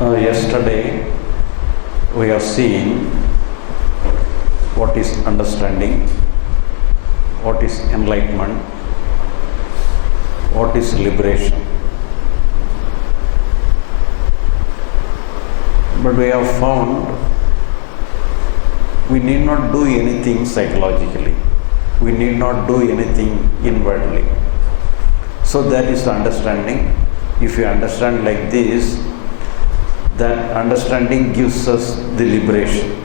Yesterday we have seen what is understanding, what is enlightenment, what is liberation. But we have found we need not do anything psychologically. We need not do anything inwardly. So that is the understanding. If you understand like this, that understanding gives us the liberation.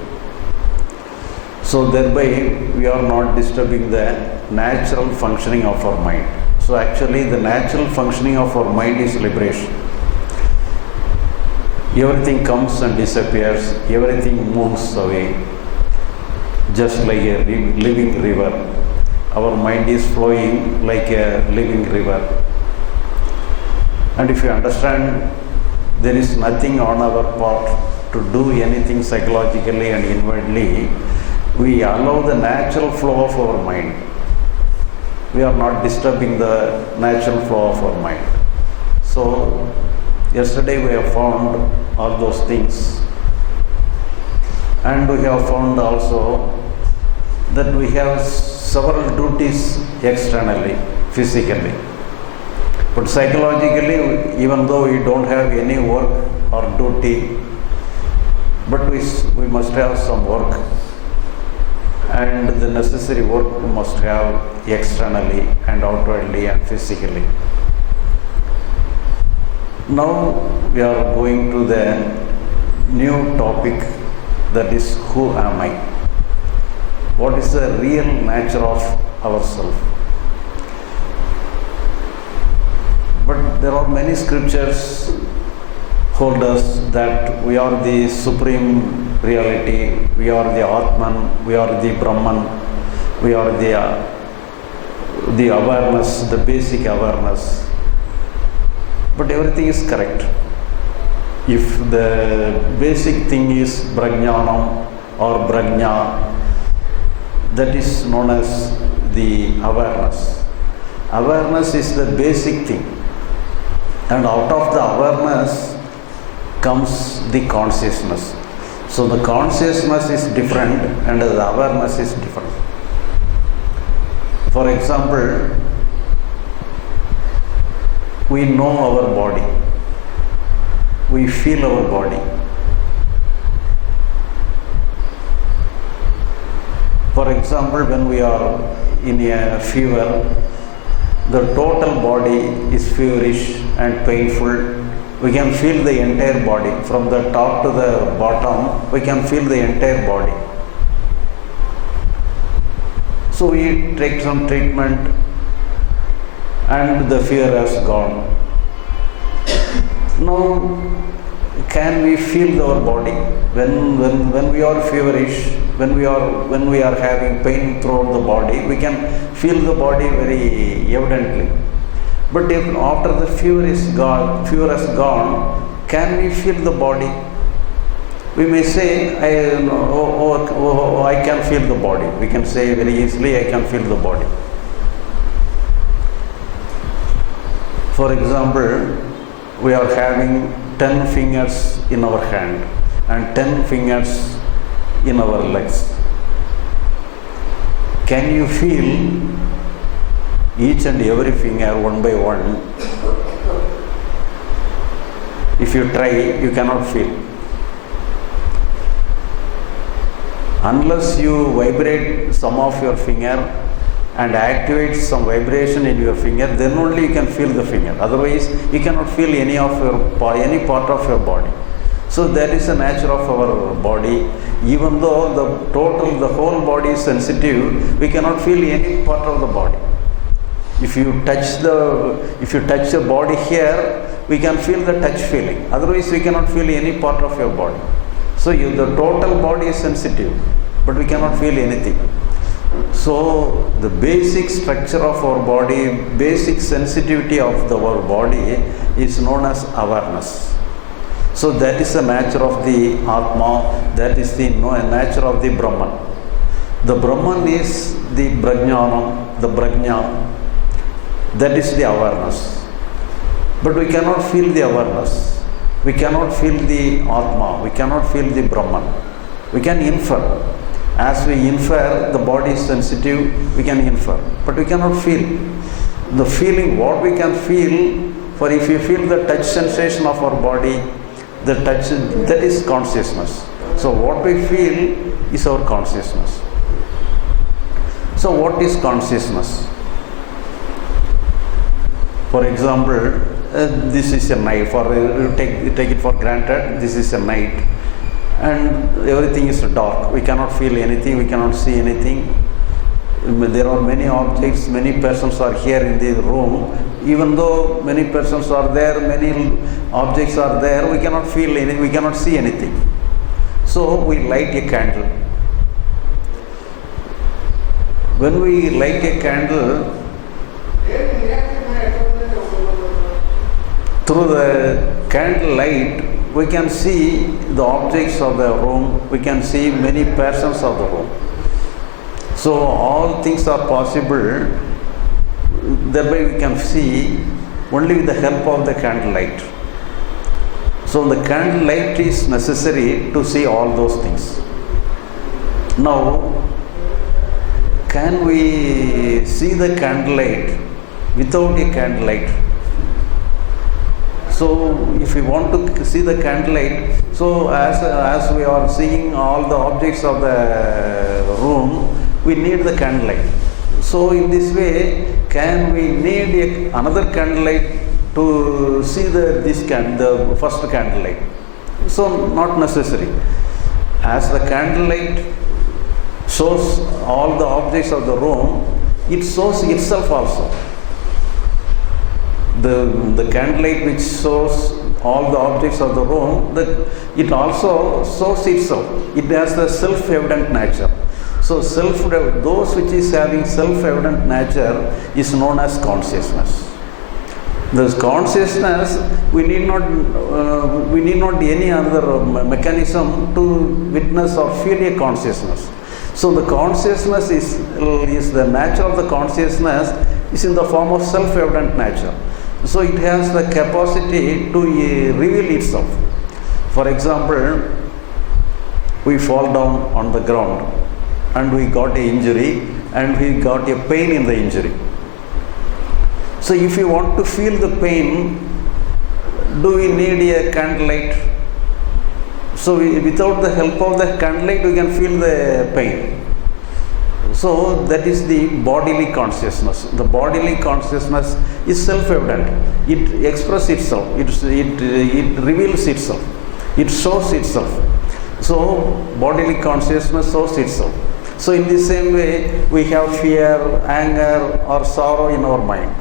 So thereby we are not disturbing the natural functioning of our mind. So actually the natural functioning of our mind is liberation. Everything comes and disappears, everything moves away, just like a living river. Our mind is flowing like a living river. And if you understand there is nothing on our part to do anything psychologically and inwardly, we allow the natural flow of our mind. We are not disturbing the natural flow of our mind. So yesterday we have found all those things, and we have found also that we have several duties externally, physically. But psychologically, even though we don't have any work or duty, but we must have some work, and the necessary work we must have externally and outwardly and physically. Now we are going to the new topic, that is, who am I? What is the real nature of ourselves? But there are many scriptures hold us that we are the supreme reality, we are the Atman, we are the Brahman, we are the awareness, the basic awareness. But everything is correct. If the basic thing is Prajnanam or Prajna, that is known as the awareness. Awareness is the basic thing. And out of the awareness comes the consciousness. So the consciousness is different and the awareness is different. For example, we know our body. We feel our body. For example, when we are in a fever, the total body is feverish and painful. We can feel the entire body. From the top to the bottom, we can feel the entire body. So we take some treatment and the fever has gone. Now, can we feel our body? When we are feverish, when we are having pain throughout the body, we can feel the body very evidently. But if after the fever has gone, can we feel the body? We may say, I can feel the body. We can say very easily, I can feel the body. For example, we are having 10 fingers in our hand and 10 fingers in our legs. Can you feel each and every finger one by one? If you try, you cannot feel. Unless you vibrate some of your finger and activate some vibration in your finger, then only you can feel the finger. Otherwise, you cannot feel any part of your body. So that is the nature of our body. Even though the whole body is sensitive, we cannot feel any part of the body. If you touch the body here, we can feel the touch feeling. Otherwise, we cannot feel any part of your body. So the total body is sensitive, but we cannot feel anything. So the basic structure of our body, basic sensitivity of our body is known as awareness. So that is the nature of the Atma, that is the nature of the Brahman. The Brahman is the Prajnanam, the Prajna, that is the awareness. But we cannot feel the awareness. We cannot feel the Atma. We cannot feel the Brahman. We can infer. As we infer, the body is sensitive, we can infer. But we cannot feel. The feeling, what we can feel, for if you feel the touch sensation of our body, the touch, that is consciousness. So what we feel is our consciousness. So what is consciousness? For example, this is a night. You take it for granted, this is a night. And everything is dark. We cannot feel anything, we cannot see anything. There are many objects, many persons are here in the room. Even though many persons are there, many objects are there, we cannot feel anything, we cannot see anything. So we light a candle. When we light a candle, through the candle light, we can see the objects of the room, we can see many persons of the room. So all things are possible, thereby we can see only with the help of the candle light. So the candle light is necessary to see all those things. Now, can we see the candle light without a candle light? So if we want to see the candlelight, so as we are seeing all the objects of the room, we need the candlelight. So in this way, can we need another candlelight to see the first candlelight? So not necessary. As the candlelight shows all the objects of the room, it shows itself also. The candlelight which shows all the objects of the room, that it also shows itself. It has the self-evident nature. So those which is having self-evident nature is known as consciousness. This consciousness, we need not any other mechanism to witness or feel a consciousness. So the consciousness is the nature of the consciousness is in the form of self-evident nature. So it has the capacity to reveal itself. For example, we fall down on the ground and we got an injury and we got a pain in the injury. So if you want to feel the pain, do we need a candlelight? So without the help of the candlelight, we can feel the pain. So that is the bodily consciousness. The bodily consciousness is self-evident. It expresses itself. It reveals itself. It shows itself. So bodily consciousness shows itself. So in the same way, we have fear, anger, or sorrow in our mind.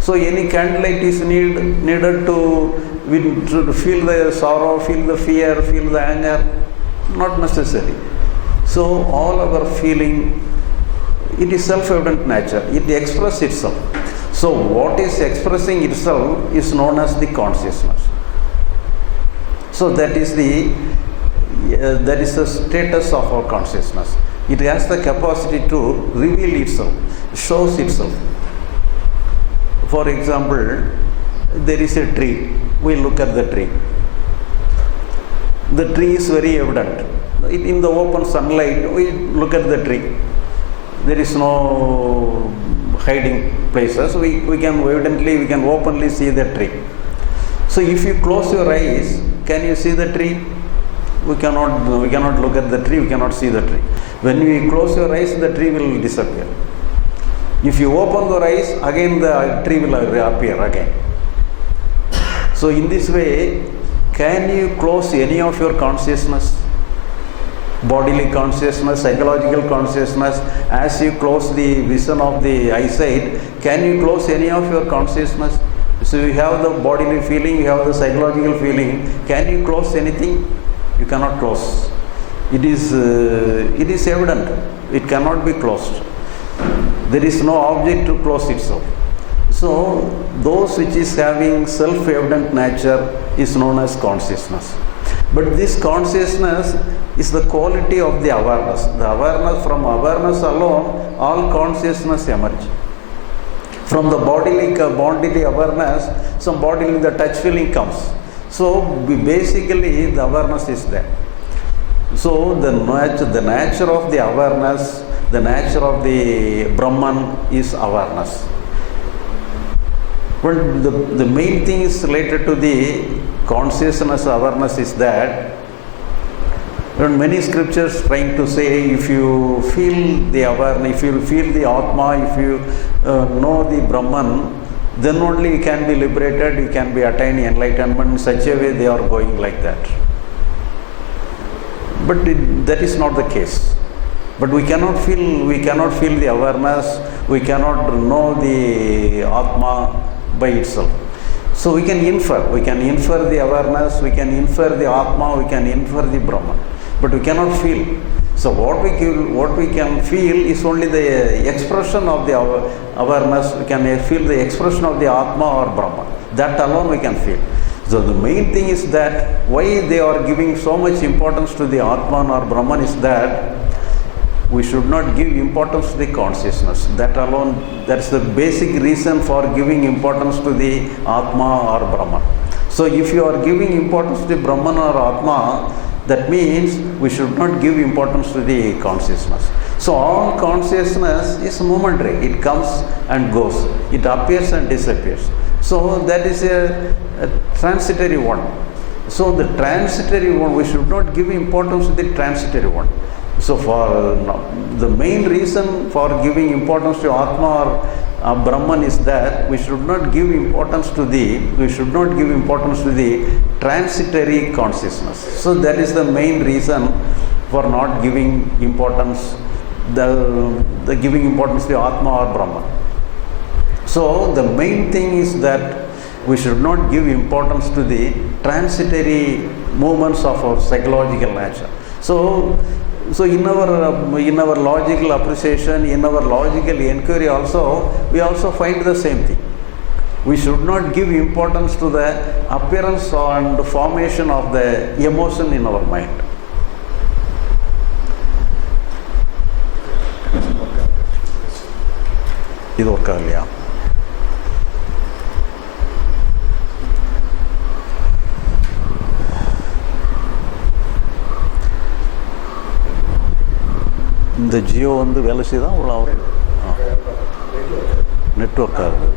So any candlelight is needed to feel the sorrow, feel the fear, feel the anger. Not necessary. So all our feeling, it is self-evident nature. It expresses itself. So what is expressing itself is known as the consciousness. So that is the status of our consciousness. It has the capacity to reveal itself, shows itself. For example, there is a tree. We look at the tree. The tree is very evident. In the open sunlight, we look at the tree. There is no hiding places. We can openly see the tree. So if you close your eyes, can you see the tree? We cannot look at the tree, we cannot see the tree. When we close your eyes, the tree will disappear. If you open your eyes, again the tree will appear again. So in this way, can you close any of your consciousness? Bodily consciousness, psychological consciousness, as you close the vision of the eyesight, can you close any of your consciousness? So you have the bodily feeling, you have the psychological feeling, can you close anything? You cannot close. It is evident, it cannot be closed. There is no object to close itself. So those which is having self-evident nature is known as consciousness. But this consciousness is the quality of the awareness. The awareness, from awareness alone, all consciousness emerge. From the bodily awareness, some bodily the touch feeling comes. So basically the awareness is there. So the nature of the awareness, the nature of the Brahman is awareness. But the main thing is related to the consciousness awareness is that when many scriptures trying to say, if you feel the awareness, if you feel the Atma, if you know the Brahman, then only you can be liberated, you can be attained enlightenment. In such a way they are going like that. But that is not the case. But we cannot feel the awareness, we cannot know the Atma by itself. So we can infer the awareness, we can infer the Atma, we can infer the Brahman, but we cannot feel. So what we can feel is only the expression of the awareness. We can feel the expression of the Atma or Brahman. That alone we can feel. So the main thing is that why they are giving so much importance to the Atman or Brahman is that we should not give importance to the consciousness. That alone, that's the basic reason for giving importance to the Atma or Brahman. So if you are giving importance to the Brahman or Atma, that means we should not give importance to the consciousness. So all consciousness is momentary. It comes and goes. It appears and disappears. So that is a transitory one. So the transitory one, we should not give importance to the transitory one. So for the main reason for giving importance to Atma or Brahman is that we should not give importance to the transitory consciousness. So that is the main reason for not giving importance, the giving importance to Atma or Brahman. So the main thing is that we should not give importance to the transitory movements of our psychological nature. So in our logical appreciation, in our logical inquiry also, we also find the same thing. We should not give importance to the appearance and formation of the emotion in our mind. This work agaliya? இந்த ஜியோ வந்து வேலை செய்தான் அவ்வளோ network ஆகுது.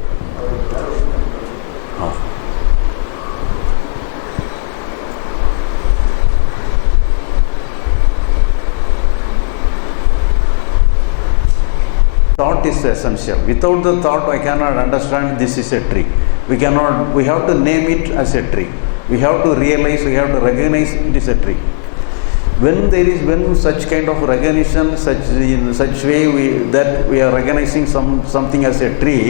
Thought is essential. Without the thought, I cannot understand this is a tree. We have to name it as a tree. We have to realize, we have to recognize it is a tree. When such kind of recognition, in such way we are recognizing something as a tree,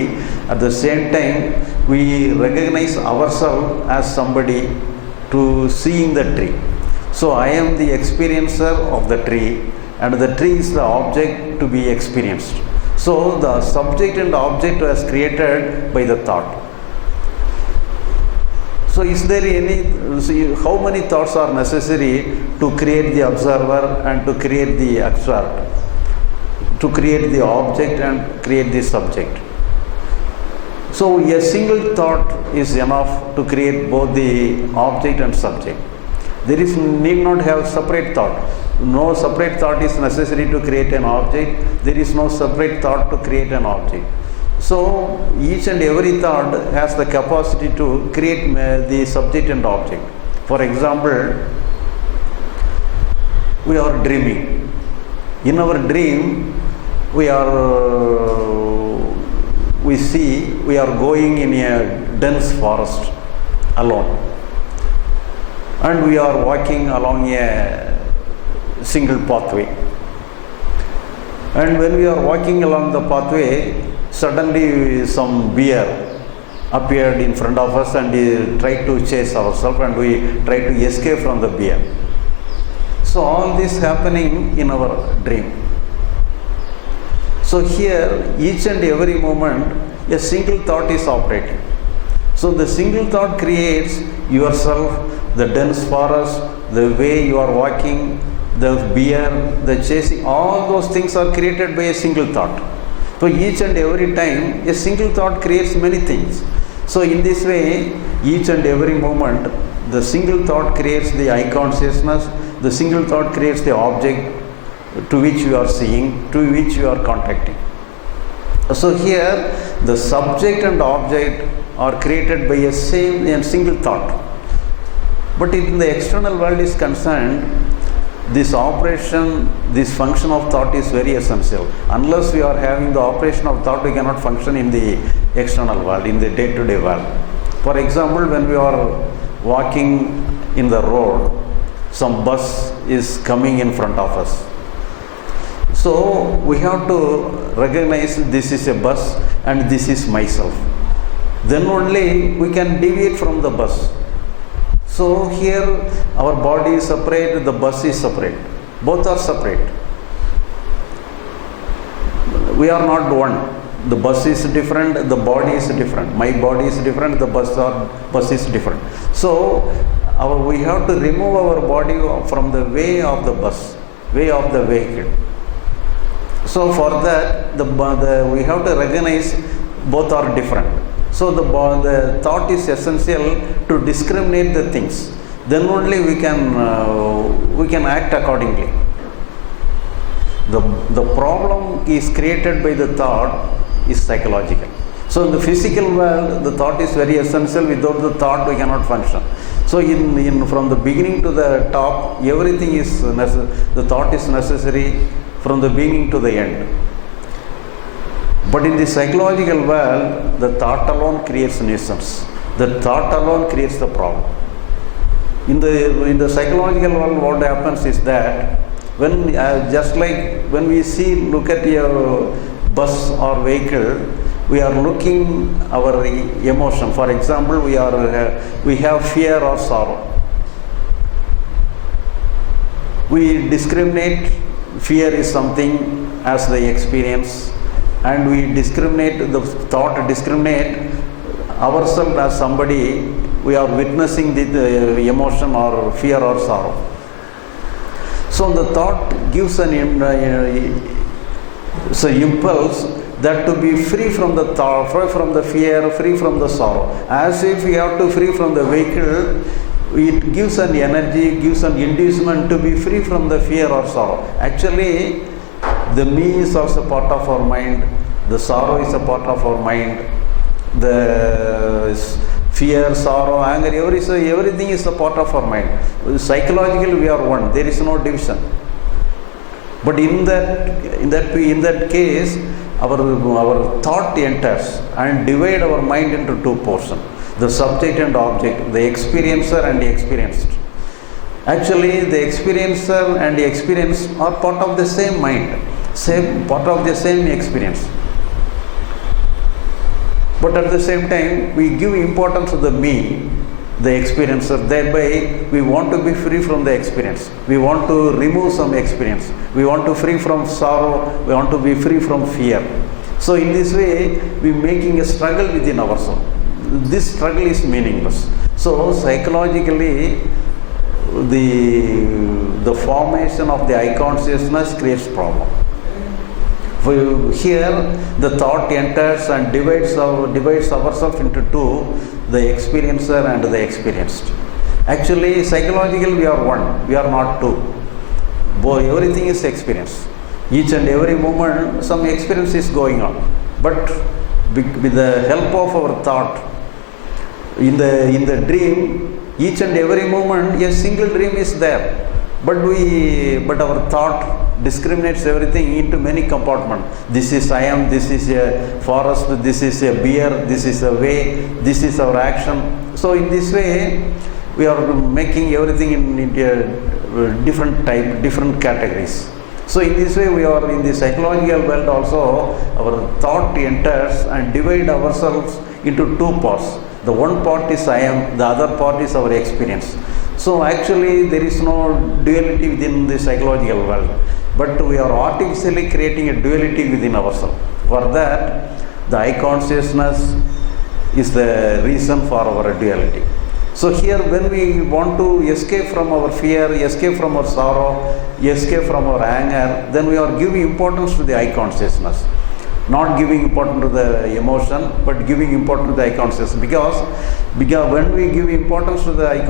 at the same time we recognize ourselves as somebody to seeing the tree. So I am the experiencer of the tree, and the tree is the object to be experienced. So the subject and the object was created by the thought. So is there how many thoughts are necessary to create the observer and to create the abstract, to create the object and create the subject? So a single thought is enough to create both the object and subject. There is need not have separate thought. No separate thought is necessary to create an object. There is no separate thought to create an object. So each and every thought has the capacity to create the subject and object. For example, we are dreaming. In our dream, we are going in a dense forest alone, and we are walking along a single pathway. And when we are walking along the pathway, suddenly some bear appeared in front of us, and he tried to chase ourselves, and we tried to escape from the bear. So all this happening in our dream. So here, each and every moment, a single thought is operating. So the single thought creates yourself, the dense forest, the way you are walking, the bear, the chasing, all those things are created by a single thought. So each and every time, a single thought creates many things. So in this way, each and every moment, the single thought creates the I consciousness, the single thought creates the object to which you are seeing, to which you are contacting. So here, the subject and object are created by a same and single thought. But in the external world is concerned, this operation, this function of thought is very essential. Unless we are having the operation of thought, we cannot function in the external world, in the day-to-day world. For example, when we are walking in the road, some bus is coming in front of us. So we have to recognize this is a bus and this is myself. Then only we can deviate from the bus. So here our body is separate, the bus is separate. Both are separate. We are not one. The bus is different, the body is different. My body is different, the bus is different. So we have to remove our body from the way of the bus, way of the vehicle. So for that, we have to recognize both are different. So the thought is essential to discriminate the things. Then only we can act accordingly. The problem is created by the thought is psychological. So in the physical world, the thought is very essential. Without the thought, we cannot function. So from the beginning to the top, everything is the thought is necessary from the beginning to the end. But in the psychological world, the thought alone creates nuisance. The thought alone creates the problem. In the psychological world, what happens is that when just like when we look at your bus or vehicle, we are looking our emotion. For example, we have fear or sorrow. We discriminate. Fear is something as the experience, and we discriminate the thought, discriminate ourselves as somebody. We are witnessing the emotion or fear or sorrow. So the thought gives an impulse that to be free from the thought, free from the fear, free from the sorrow. As if we have to free from the vehicle, it gives an energy, gives an inducement to be free from the fear or sorrow. Actually, the me is also part of our mind, the sorrow is a part of our mind, the fear, sorrow, anger, everything is a part of our mind. Psychologically, we are one. There is no division. But in that case, our thought enters and divide our mind into two portions: the subject and object, the experiencer and the experienced. Actually, the experiencer and the experience are part of the same mind, part of the same experience. But at the same time, we give importance to the me, the experiencer. Thereby, we want to be free from the experience. We want to remove some experience. We want to free from sorrow. We want to be free from fear. So in this way, we are making a struggle within ourselves. This struggle is meaningless. So psychologically, the formation of the I consciousness creates problem. Here, the thought enters and divides ourselves into two: the experiencer and the experienced. Actually, psychologically, we are one. We are not two. Everything is experience. Each and every moment, some experience is going on. But with the help of our thought, in the dream, each and every moment, a single dream is there. But our thought discriminates everything into many compartments. This is I am, this is a forest, this is a beer, this is a way, this is our action. So in this way, we are making everything into different type, different categories. So in this way, we are in the psychological world also, our thought enters and divide ourselves into two parts. The one part is I am, the other part is our experience. So actually, there is no duality within the psychological world, but we are artificially creating a duality within ourselves. For that, the I consciousness is the reason for our duality. So here, when we want to escape from our fear, escape from our sorrow, escape from our anger, then we are giving importance to the I consciousness. not giving importance to the emotion, but giving importance to the eye consciousness. Because when we give importance to the eye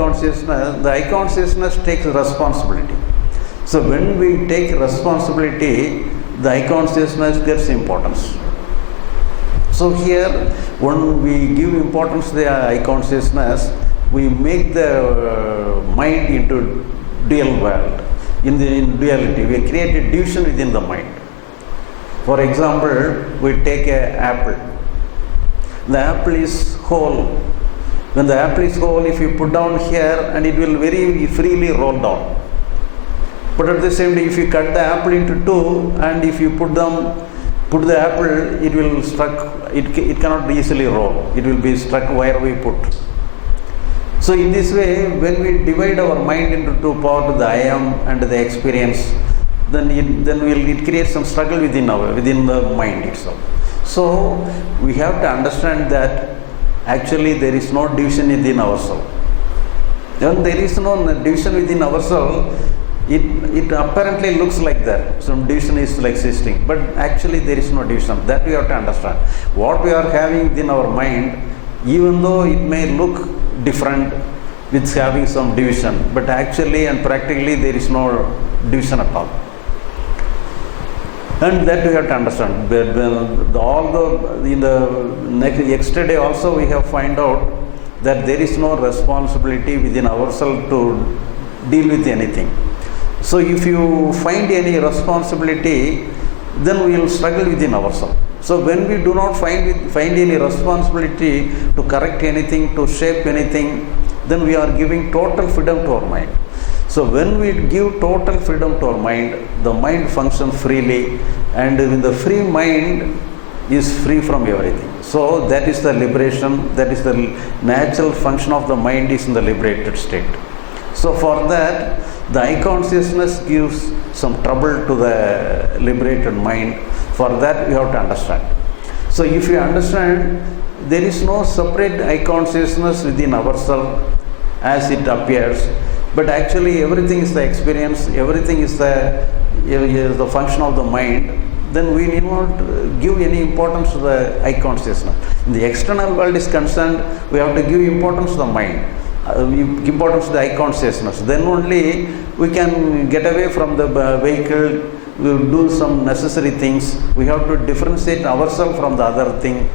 consciousness takes responsibility. So when we take responsibility, the eye consciousness gets importance. So here, when we give importance to the eye consciousness, we make the mind into dual world. In duality, we create a division within the mind. For example, we take an apple. The apple is whole. When the apple is whole, if you put down here, and it will very freely roll down. But at the same time, if you cut the apple into two, and if you put the apple, it will struck. It cannot easily roll. It will be struck where we put. So in this way, when we divide our mind into two parts, the I am and the experience, then it creates some struggle within the mind itself. So we have to understand that actually there is no division within ourselves. When there is no division within ourselves, it apparently looks like that. Some division is existing, but actually there is no division. That we have to understand. What we are having within our mind, even though it may look different with having some division, but actually and practically there is no division at all. And that we have to understand. Although in the yesterday also we have find out that there is no responsibility within ourselves to deal with anything. So if you find any responsibility, then we will struggle within ourselves. So when we do not find any responsibility to correct anything, to shape anything, then we are giving total freedom to our mind. So when we give total freedom to our mind, the mind functions freely, and in the free mind is free from everything. So that is the liberation, that is the natural function of the mind is in the liberated state. So for that, the eye consciousness gives some trouble to the liberated mind. For that, you have to understand. So if you understand, there is no separate eye consciousness within ourselves as it appears, but actually everything is the experience, everything is the function of the mind. Then we need not give any importance to the eye consciousness. In the external world is concerned, we have to give importance to the mind, importance to the eye consciousness. Then only we can get away from the vehicle. We will do some necessary things. We have to differentiate ourselves from the other thing.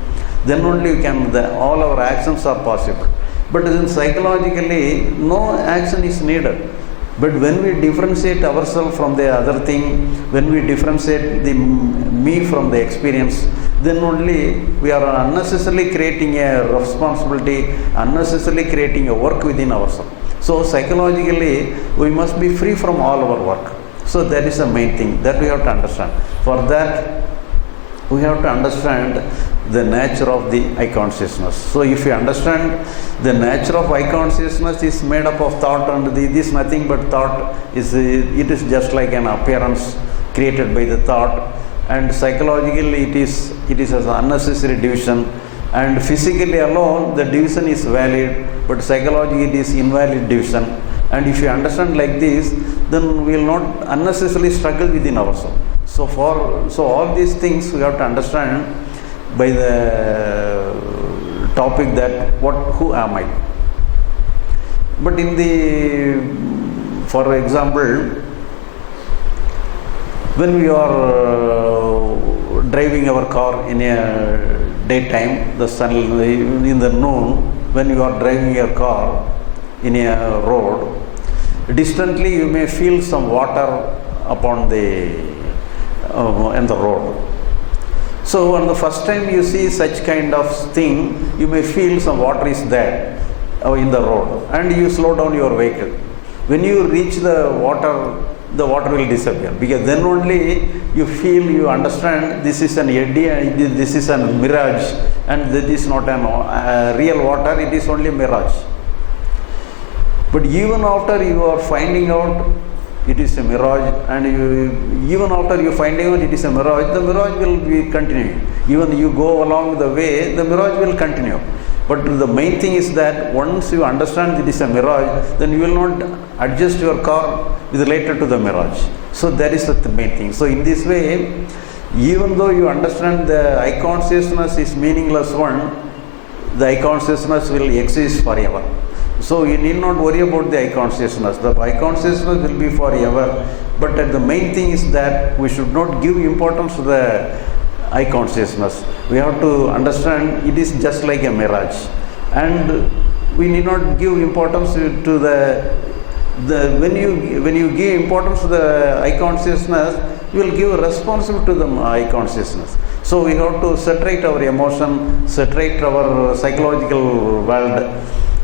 Then only we can. All our actions are possible. But then psychologically, no action is needed. But when we differentiate ourselves from the other thing, when we differentiate the me from the experience, then only we are unnecessarily creating a responsibility, unnecessarily creating a work within ourselves. So psychologically, we must be free from all our work. So that is the main thing that we have to understand. For that, we have to understand the nature of the eye consciousness. So if you understand the nature of eye consciousness is made up of thought, and this nothing but thought, it is just like an appearance created by the thought, and psychologically it is as unnecessary division, and physically alone the division is valid, but psychologically it is invalid division. And if you understand like this, then we will not unnecessarily struggle within ourselves. So all these things we have to understand by the topic that who am I? But for example, when we are driving our car in a daytime, the sun in the noon, when you are driving your car in a road, distantly you may feel some water upon in the road. So on the first time you see such kind of thing, you may feel some water is there in the road, and you slow down your vehicle. When you reach the water will disappear, because then only you understand this is an eddy and this is a mirage, and this is not a real water, it is only mirage. But even after you are finding out it is a mirage, and even after you finding out it is a mirage, the mirage will be continuing. Even you go along the way, the mirage will continue. But the main thing is that once you understand it is a mirage, then you will not adjust your car related to the mirage. So that is the main thing. So in this way, Even though you understand the I consciousness is meaningless one, the I consciousness will exist forever. So you need not worry about the I consciousness. The I consciousness will be forever. But the main thing is that we should not give importance to the I consciousness. We have to understand it is just like a mirage. And we need not give importance to the when you give importance to the I consciousness, you will give responsibility to the I consciousness. So we have to separate our emotion, separate our psychological world.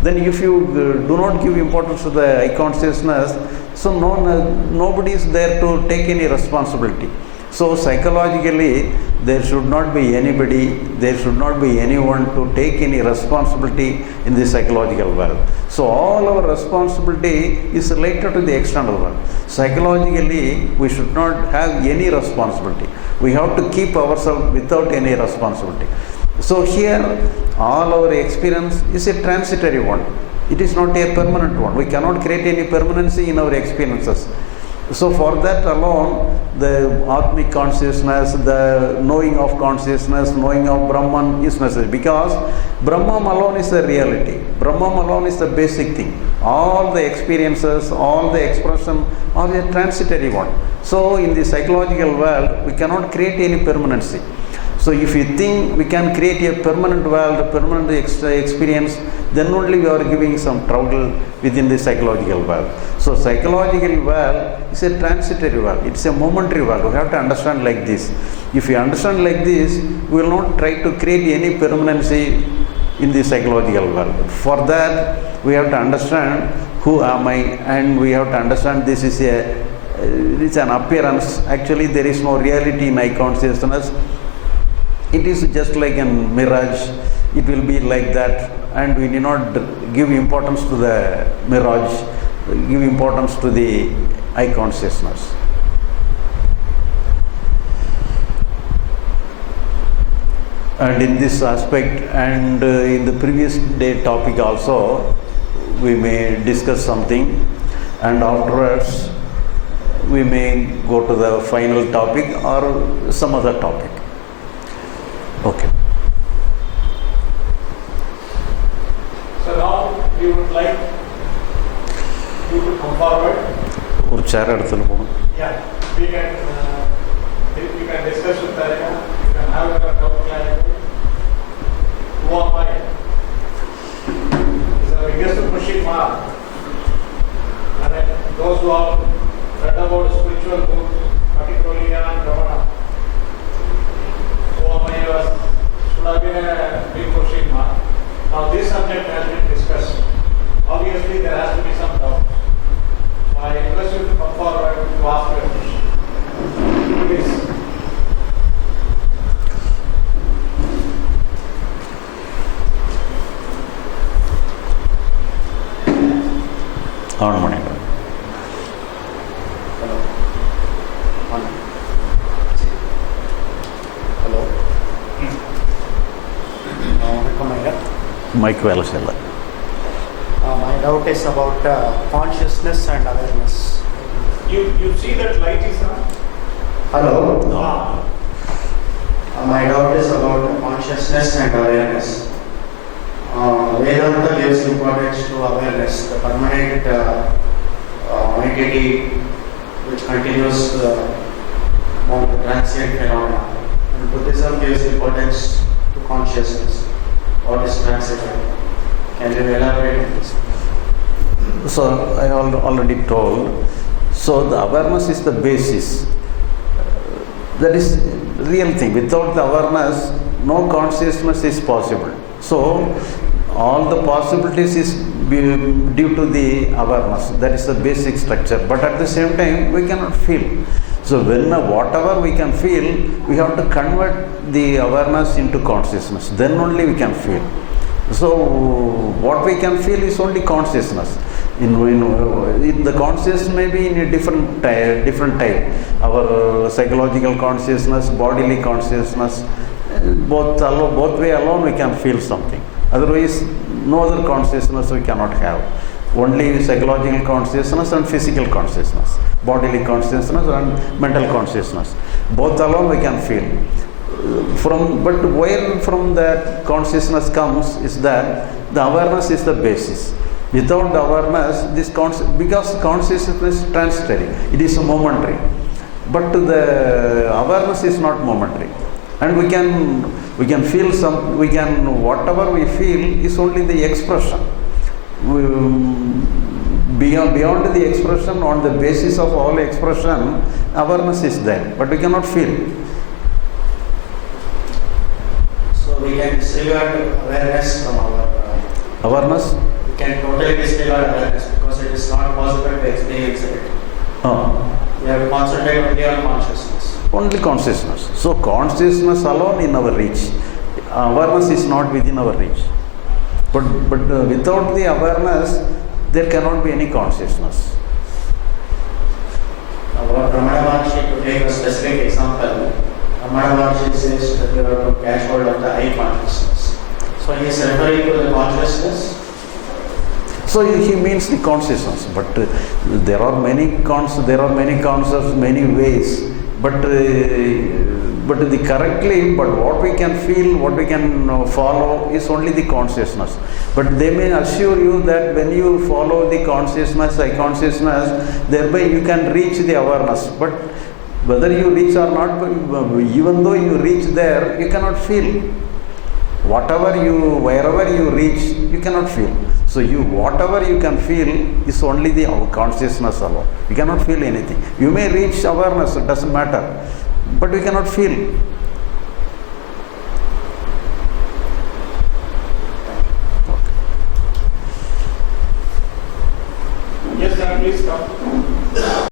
Then if you do not give importance to the I consciousness, so nobody is there to take any responsibility. So psychologically, there should not be anybody, there should not be anyone to take any responsibility in the psychological world. So all our responsibility is related to the external world. Psychologically, we should not have any responsibility. We have to keep ourselves without any responsibility. So here, all our experience is a transitory one. It is not a permanent one. We cannot create any permanency in our experiences. So for that alone, the Atmic consciousness, the knowing of consciousness, knowing of Brahman is necessary, because Brahman alone is the reality. Brahman alone is the basic thing. All the experiences, all the expression are a transitory one. So in the psychological world, we cannot create any permanency. So if you think we can create a permanent world, a permanent experience, then only we are giving some trouble within the psychological world. So psychological world is a transitory world. It's a momentary world. We have to understand like this. If you understand like this, we will not try to create any permanency in the psychological world. For that, we have to understand who am I, and we have to understand this is it's an appearance. Actually, there is no reality in I consciousness. It is just like a mirage. It will be like that, and we need not give importance to the mirage, give importance to the I consciousness. And in this aspect, and in the previous day topic also, we may discuss something, and afterwards we may go to the final topic or some other topic. Okay. So now we would like you to come forward. ஒரு சேர் எடுத்துட்டு போகணும். Yeah, we can discuss with Tarika. You can have a doubt clarity. Who am I? It's the biggest question mark. And then those who have read about spiritual books, particularly on Ramana, who am I should have been a big question mark. Now this subject has been discussed. Obviously there has to be some doubt. So I request you to come forward to ask your question. Please. On பண்ணிட்டு Hello. Welcome, Mayor. Mic వేల చేయలే. My doubt is about consciousness and awareness. You see that light is on? Hello. No. My doubt is about consciousness and awareness. Vedanta gives importance to awareness, the permanent entity which continues among the transient phenomena. And Buddhism gives importance to consciousness. What is transitory? Can you elaborate on this? So I already told. So the awareness is the basis. That is real thing. Without the awareness, no consciousness is possible. So all the possibilities is due to the awareness. That is the basic structure. But at the same time, we cannot feel. So when whatever we can feel, we have to convert the awareness into consciousness. Then only we can feel. So what we can feel is only consciousness. In the consciousness may be in a different type. Our psychological consciousness, bodily consciousness, both way alone we can feel something. Otherwise, no other consciousness we cannot have. Only psychological consciousness and physical consciousness, bodily consciousness and mental consciousness. Both alone we can feel. But where from that consciousness comes is that the awareness is the basis. Without the awareness, because consciousness is transitory, it is momentary. But the awareness is not momentary, and we can feel whatever we feel is only the expression. Beyond the expression, on the basis of all expression, awareness is there, but we cannot feel. So we can disregard awareness from our Awareness? we can totally disregard awareness because it is not possible to experience it. We have to concentrate only on consciousness. Only consciousness. So consciousness alone in our reach. Awareness is not within our reach. But without the awareness, there cannot be any consciousness. Our Ramana Maharshi, to take a specific example, Ramana Maharshi says that you have to catch hold of the eye consciousness. So he is referring to the consciousness. So he means the consciousness, but there are many concepts, many ways. But what we can feel, what we can follow is only the consciousness. But they may assure you that when you follow the consciousness, eye consciousness, thereby you can reach the awareness. But whether you reach or not, even though you reach there, you cannot feel. Wherever you reach, you cannot feel. So whatever you can feel is only the consciousness alone. You cannot feel anything. You may reach awareness, it doesn't matter. But we cannot feel.